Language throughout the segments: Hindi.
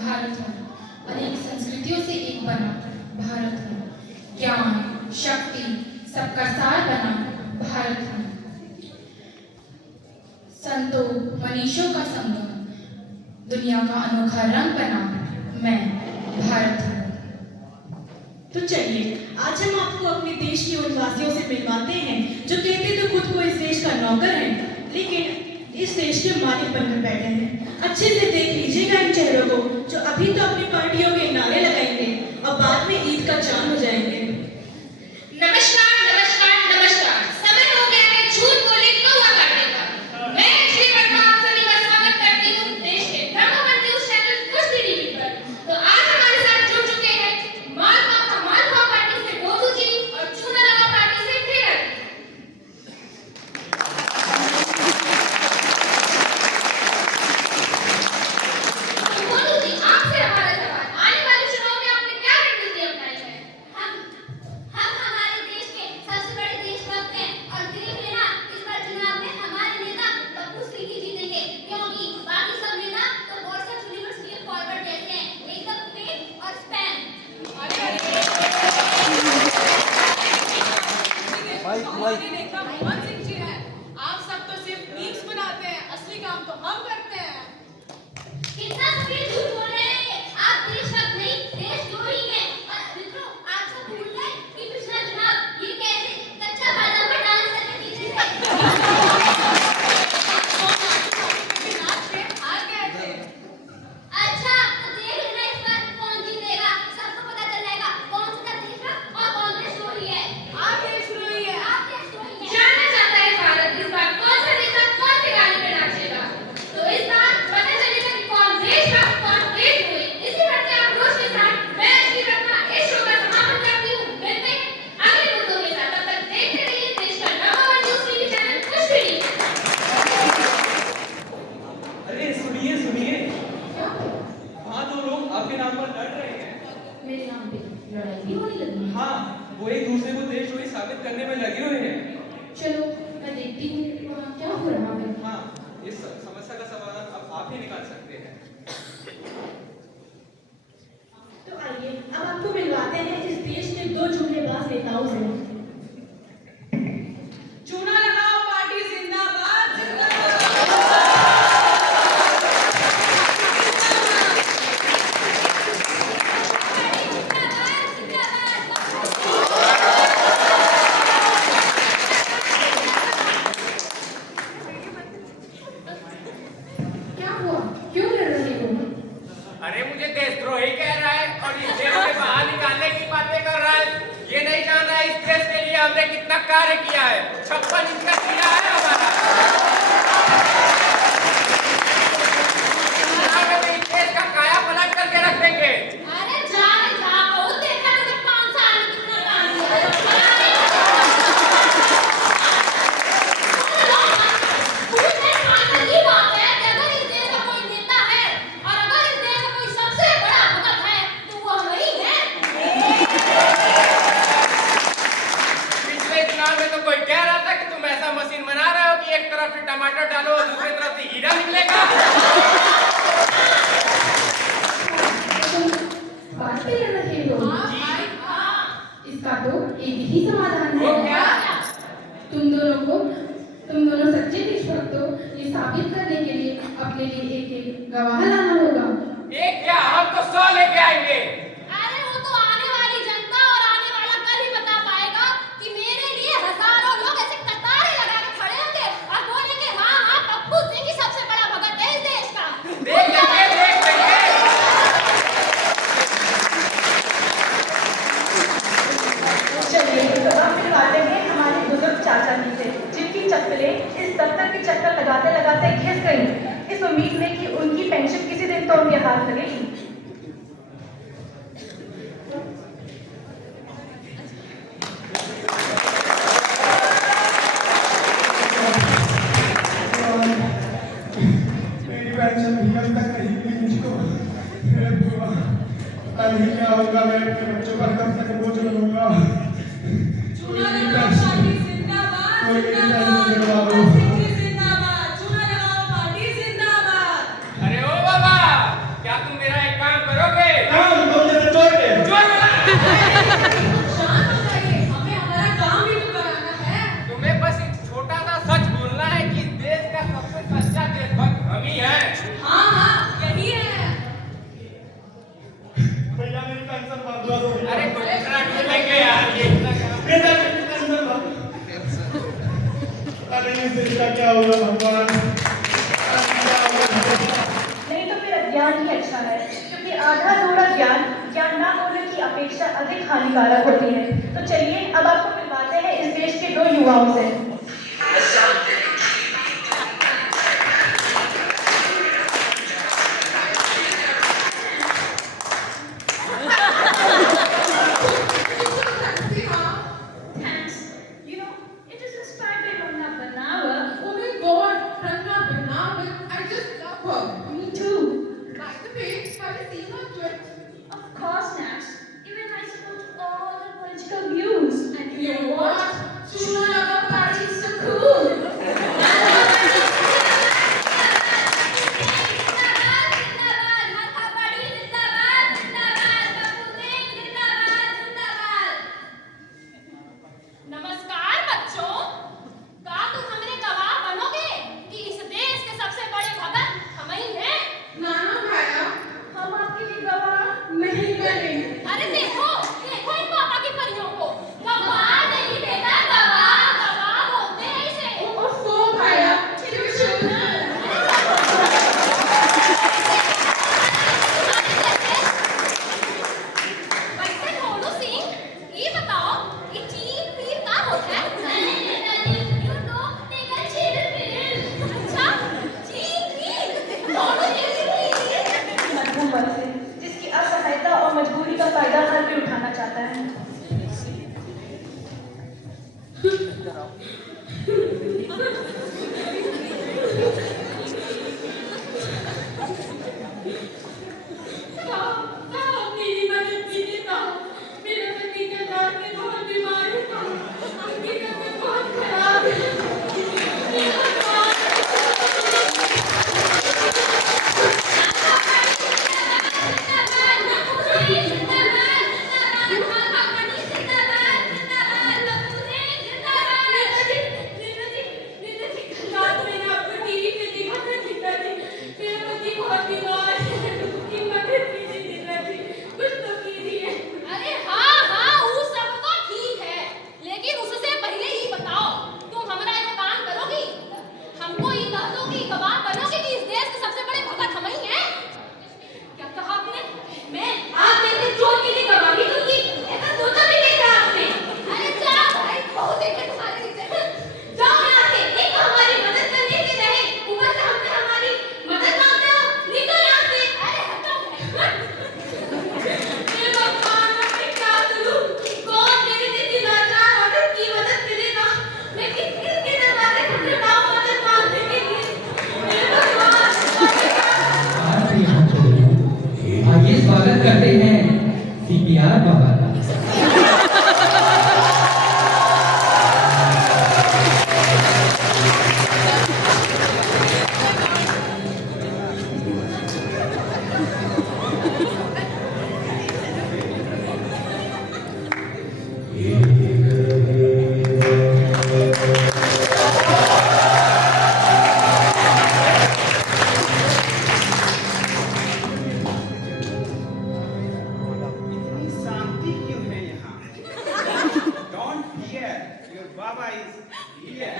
भारत हूँ, अनेक संस्कृतियों से एक बना भारत हूँ, ज्ञान शक्ति सबका सार बना भारत हूँ, संतों मनीषों का संगम, दुनिया का अनोखा रंग बना मैं भारत हूँ। तो चलिए आज हम आपको अपने देश के उन वासियों से मिलवाते हैं जो कहते तो खुद को इस देश का नौकर है, लेकिन इस देश के मालिक बनकर बैठे हैं। अच्छे से देख लीजिएगा इन चेहरों को जो अभी तो अपनी पार्टियों के नारे लगाएंगे और बाद में ईद का चांद हो जाएंगे। नमस्कार नमस्कार नमस्कार। समय हो गया है झूठ बोले कौवा काटने का। मैं श्री वर्मा आप सभी का स्वागत करती हूँ देश के ब्रह्मवंत न्यूज़ चैनल कुश्ती टीवी पर। तो आज हमारे साथ जुड़ चुके हैं मालवा पार्टी से गोदू जी और चूनालवा पार्टी से खेरल। तो गोदू जी आपसे हमारा सवाल, आने वाले चुनाव में आपने क्या रणनीति अपनाई है? हम हमारे देश के सबसे बड़े देशभक्त हैं और देख लेना इस बार चुनाव में हमारे नेता पप्पू सिंह ही जीतेंगे, क्योंकि बाकी सब नेता तो व्हाट्सएप यूनिवर्सिटी फॉरवर्ड जैसे हैं, एकदम फेक और स्पैम। हमारे नेता मोहन सिंह जी हैं। आप सब तो सिर्फ मीम्स बनाते हैं, असली काम तो हम करते हैं। कितना सफेद झूठ बोल रहे हैं ये? आप देशभक्त नहीं देशद्रोही हैं। और मित्रों आप सब भूल गए कि पिछला चुनाव ये कैसे कच्चा बादाम पर डांस करके जीते थे। नाच के हार गए थे। अच्छा तो देख लेना इस बार कौन जीतेगा, सबको पता चल जाएगा कौन सा देशभक्त और कौन देशद्रोही है। आप देशद्रोही हैं। आप देशद्रोही हैं। जानना चाहता है भारत इस बार कौन सा नेता कौन से गाने पे नाचेगा? तो इस बार पता चलेगा कि कौन देशभक्त कौन देशद्रोही। इसी बढ़ते आक्रोश के साथ मैं श्री वर्मा इस शो का समापन करती हूँ। मिलते हैं अगले मुद्दों के साथ। तब तक देखते रहिए देश का नंबर 1 न्यूज़ टीवी चैनल कुश्ती टीवी। अरे सुनिए सुनिए, हाँ दो लोग आपके नाम पर लड़ रहे हैं। मेरे नाम पे लड़ाई भी होने लगी है। हाँ, वो एक दूसरे को देशद्रोही साबित करने में लगे हुए हैं। चलो मैं देखती हूँ वहाँ क्या हो रहा है। हाँ, इस समस्या का समाधान अब आप ही निकाल सकते हैं। तो आइए अब आपको मिलवाते हैं इस देश के दो जुमलेबाज नेताओं से। चूना लगाओ पार्टी जिंदाबाद जिंदाबाद। क्या हुआ, क्यों लड़ रहे हो? अरे मुझे देशद्रोही कह रहा है और इस देश से बाहर निकालने की बातें कर रहा है। ये नहीं जान रहा है इस देश के लिए हमने कितना कार्य किया है। 56 इंच का किया है हमारा। इस देश का काया पलट करके रख देंगे। अरे जाओ देखा तुमने 5 साल में कितना काम किया। ये बात है कि अगर इस देश का कोई नेता है और अगर इस देश का कोई सबसे बड़ा भगत है तो वो हम ही हैं। पिछले चुनाव में तो कोई कह रहा था कि तुम ऐसा मशीन बना रहे हो कि एक तरफ से टमाटर डालो और दूसरी तरफ से हीरा निकलेगा। बात पे लड़ रहे हो? इसका तो एक ही समाधान वो है। क्या? तुम दोनों सच्चे देशभक्त हो ये साबित करने के लिए अपने लिए एक गवाह लाना होगा। एक क्या, हम तो 100 लेके आएंगे। अरे वो तो आने वाली जनता और आने वाला कल ही बता पाएगा कि मेरे लिए हजारों लोग ऐसे कतारें लगा के खड़े होंगे और बोलेंगे हाँ पप्पू सिंह ही सबसे बड़ा भगत है इस देश का। देख लेंगे देख लेंगे। चलिए तो अब मिलवाते हैं हमारे बुजुर्ग चाचा जी से, जिनकी चप्पलें इस दफ्तर के चक्कर लगाते लगाते घिस गई, इस उम्मीद में कि उनकी पेंशन किसी दिन तो उनके हाथ लगेगी। मेरी पेंशन निकल तक नहीं मिली मुझको। मेरे बुआ, अभी क्या होगा? मैं अपने बच्चों का कब तक बोझ बनूंगा? चूना लगाओ पार्टी जिंदाबाद कोई मेरी पेंशन जिंदाबाद। दिलवा दो। मोहन सिंह जी जिंदाबाद। चूना लगाओ पार्टी जिंदाबाद। अरे ओ बाबा, क्या तुम मेरा एक काम ज्ञान ही अच्छा है, क्योंकि आधा अधूरा ज्ञान ना होने की अपेक्षा अधिक हानिकारक होती है। तो चलिए अब आपको मिलवाते हैं इस देश के 2 युवाओं से। Thanks. You know, it is inspired by Rangna Banawa. Oh my God, Rangna Banawa. I just love her. Me too. By the way, have you seen her tweet? Of course, Nash. Even I support all the political views. And you know what? Chula Naga Party is so cool. नमस्कार बच्चों, का तुम हमरे गवाह बनोगे कि इस देश के सबसे बड़े भगत हम ही हैं? नाना भाया, हम आपके लिए गवाह नहीं बनेंगे। अरे देखो देखो इन पापा की परियों को, गवाह नहीं बेटा, गवाह बोलते हैं इसे। ओफो भाया, ट्यूशन। वैसे ढोलू सिंह, ये बताओ ये चीन पीर का होता है? अच्छा, चीन पीर, ढोलू चीन पीर। मरहूम वत्से, जिसकी असहायता और मजबूरी का फायदा हर कोई उठाना चाहता है। मेरी मदद कीजिए था। मेरा पति के दांत में बहुत बीमार है था। उनकी तबीयत बहुत खराब है। मेरा रात मैंने आपको टीवी पे देखा था नेताजी। मेरा पति बहुत बीमार है। उसकी मदद कीजिए नेताजी। कुछ तो कीजिए। अरे हाँ हाँ, वो सब तो ठीक है, लेकिन उससे पहले ही बताओ तुम हमारा एक काम करोगी? हमको ये कह दो कि गवाह बनोगे कि इस देश के सबसे बड़े भगत हम ही हैं? क्या कहा आपने? मैं आप जैसे चोर के लिए गवाही दूंगी, ऐसा सोचा भी नहीं था आपने। अरे जाओ भाई, बहुत देखे तुम्हारे नीचे। जाओ यहाँ से। एक तो हमारी मदद करने के रहे, ऊपर से हमसे हमारी मदद मांगते हो। निकलो यहाँ से। अरे हटो भाई। हे भगवान, मैं क्या करूं? कौन मेरे जैसी लाचार औरत की मदद करेगा? मैं किसके दरवाजे खटखटाऊं मदद मांगने के लिए? हे भगवान। आइए स्वागत करते हैं CPR बाबा का। शांति क्यों है यहाँ? Don't fear, your Baba is here.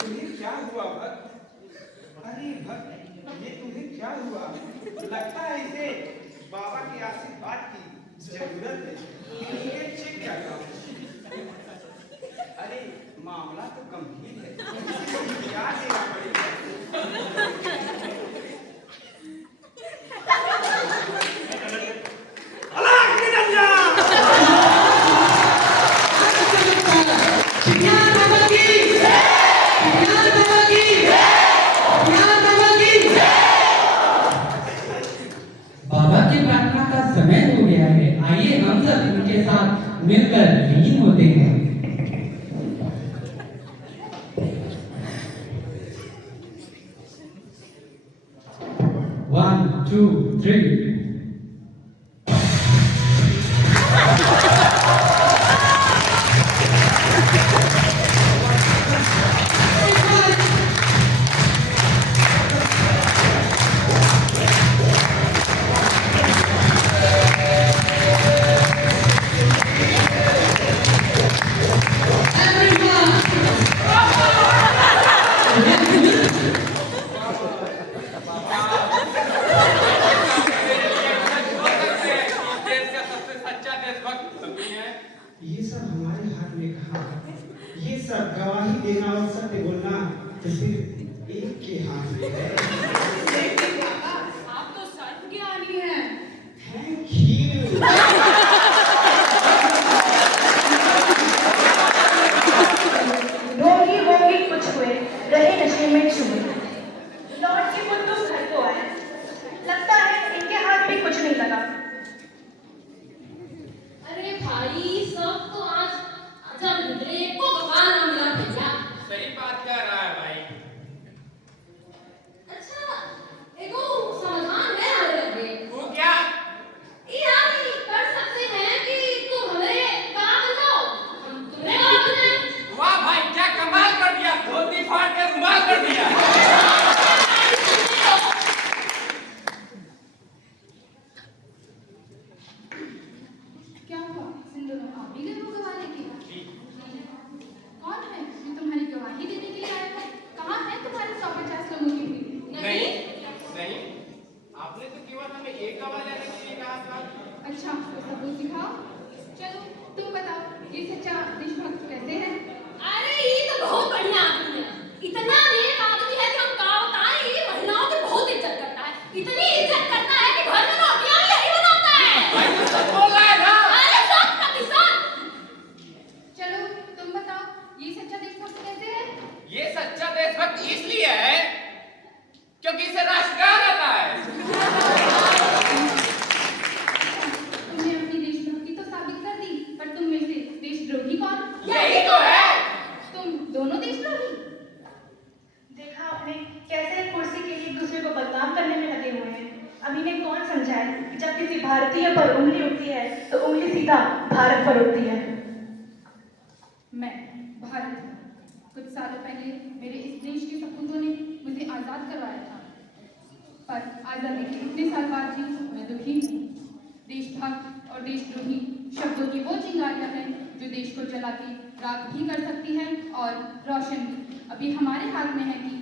तुम्हें क्या हुआ भक्त? अरे भक्त, ये तुम्हें क्या हुआ? लगता है इसे बाबा के आशीर्वाद की जरूरत है। ये चेक करता हूँ। अरे मामला तो गंभीर है। क्या देना पड़ेगा? बाबा की प्रार्थना का समय हो गया है, आइए हम सब उनके साथ मिलकर लीन होते हैं। 1, 2, 3 Everyone! देश का सबसे सच्चा देशभक्त तुम ही है। ये सब हमारे हाथ में कहाँ है? ये सब गवाही देना और सत्य बोलना तो सिर्फ एक के हाथ में है। लेकिन बाबा, आप तो सर्वज्ञानी हैं। Thank you. रोगी वोगी कुछ हुए, रहे नशे में छुए। लौट के वो तुम घर को आए, लगता है इनके हाथ में कुछ नहीं लगा। अरे भाई सब तो आज जब निकले को भगवान ना मिला भैया। सही बात कह रहा है भाई। अच्छा एगो समाधान है हमारे लगे। तू क्या? ये आप कर सकते हैं कि तुम हमें काम बताओ, हम तुम्हें काम बताएं। वाह भाई, क्या कमाल कर दिया, धोती फाड़ के रुमाल कर दिया। क्या हुआ? इन दोनों आप ही गए हो गवाही के? कौन है जो तुम्हारी गवाही देने के लिए आया है? कहाँ है तुम्हारे 150 लोगों की भीड़? नहीं नहीं, आपने तो केवल हमें एक गवाह लेने के लिए कहा था। अच्छा, तो सबूत दिखाओ। चलो तुम बताओ, ये सच्चा देशभक्त कैसे है? अरे ये तो बहुत बढ़िया आदमी है, इतना नेक आदमी है कि हम क्या बताएं। ये महिलाओं की बहुत इज्जत करता है, इतनी इज्जत करता है कि घर में रोटियां भी यही बनाता है। भाई तू सच बोल रहा है ना? अरे 100%। चलो तुम बताओ, ये सच्चा देशभक्त कैसे है? ये सच्चा देशभक्त इसलिए है क्योंकि इसे राष्ट्रगान आता है। तुमने अपनी देशभक्ति तो साबित कर दी, पर तुम में से देशद्रोही कौन? यही तो है। तुम दोनों देशद्रोही? देखा आपने कैसे कुर्सी के लिए एक दूसरे को बदनाम करने में लगे हुए हैं। अब इन्हें कौन समझाए कि जब किसी भारतीय पर उंगली उठती है तो उंगली सीधा भारत पर उठती है। मैं भारत हूँ। कुछ सालों पहले मेरे इस देश के सपूतों ने मुझे आज़ाद करवाया था, पर आज़ादी के इतने साल बाद भी मैं दुखी हूँ। देशभक्त और देशद्रोही शब्दों की वो चिंगारियाँ हैं जो देश को जला के राख भी कर सकती हैं और रोशन भी। अभी हमारे हाथ में है कि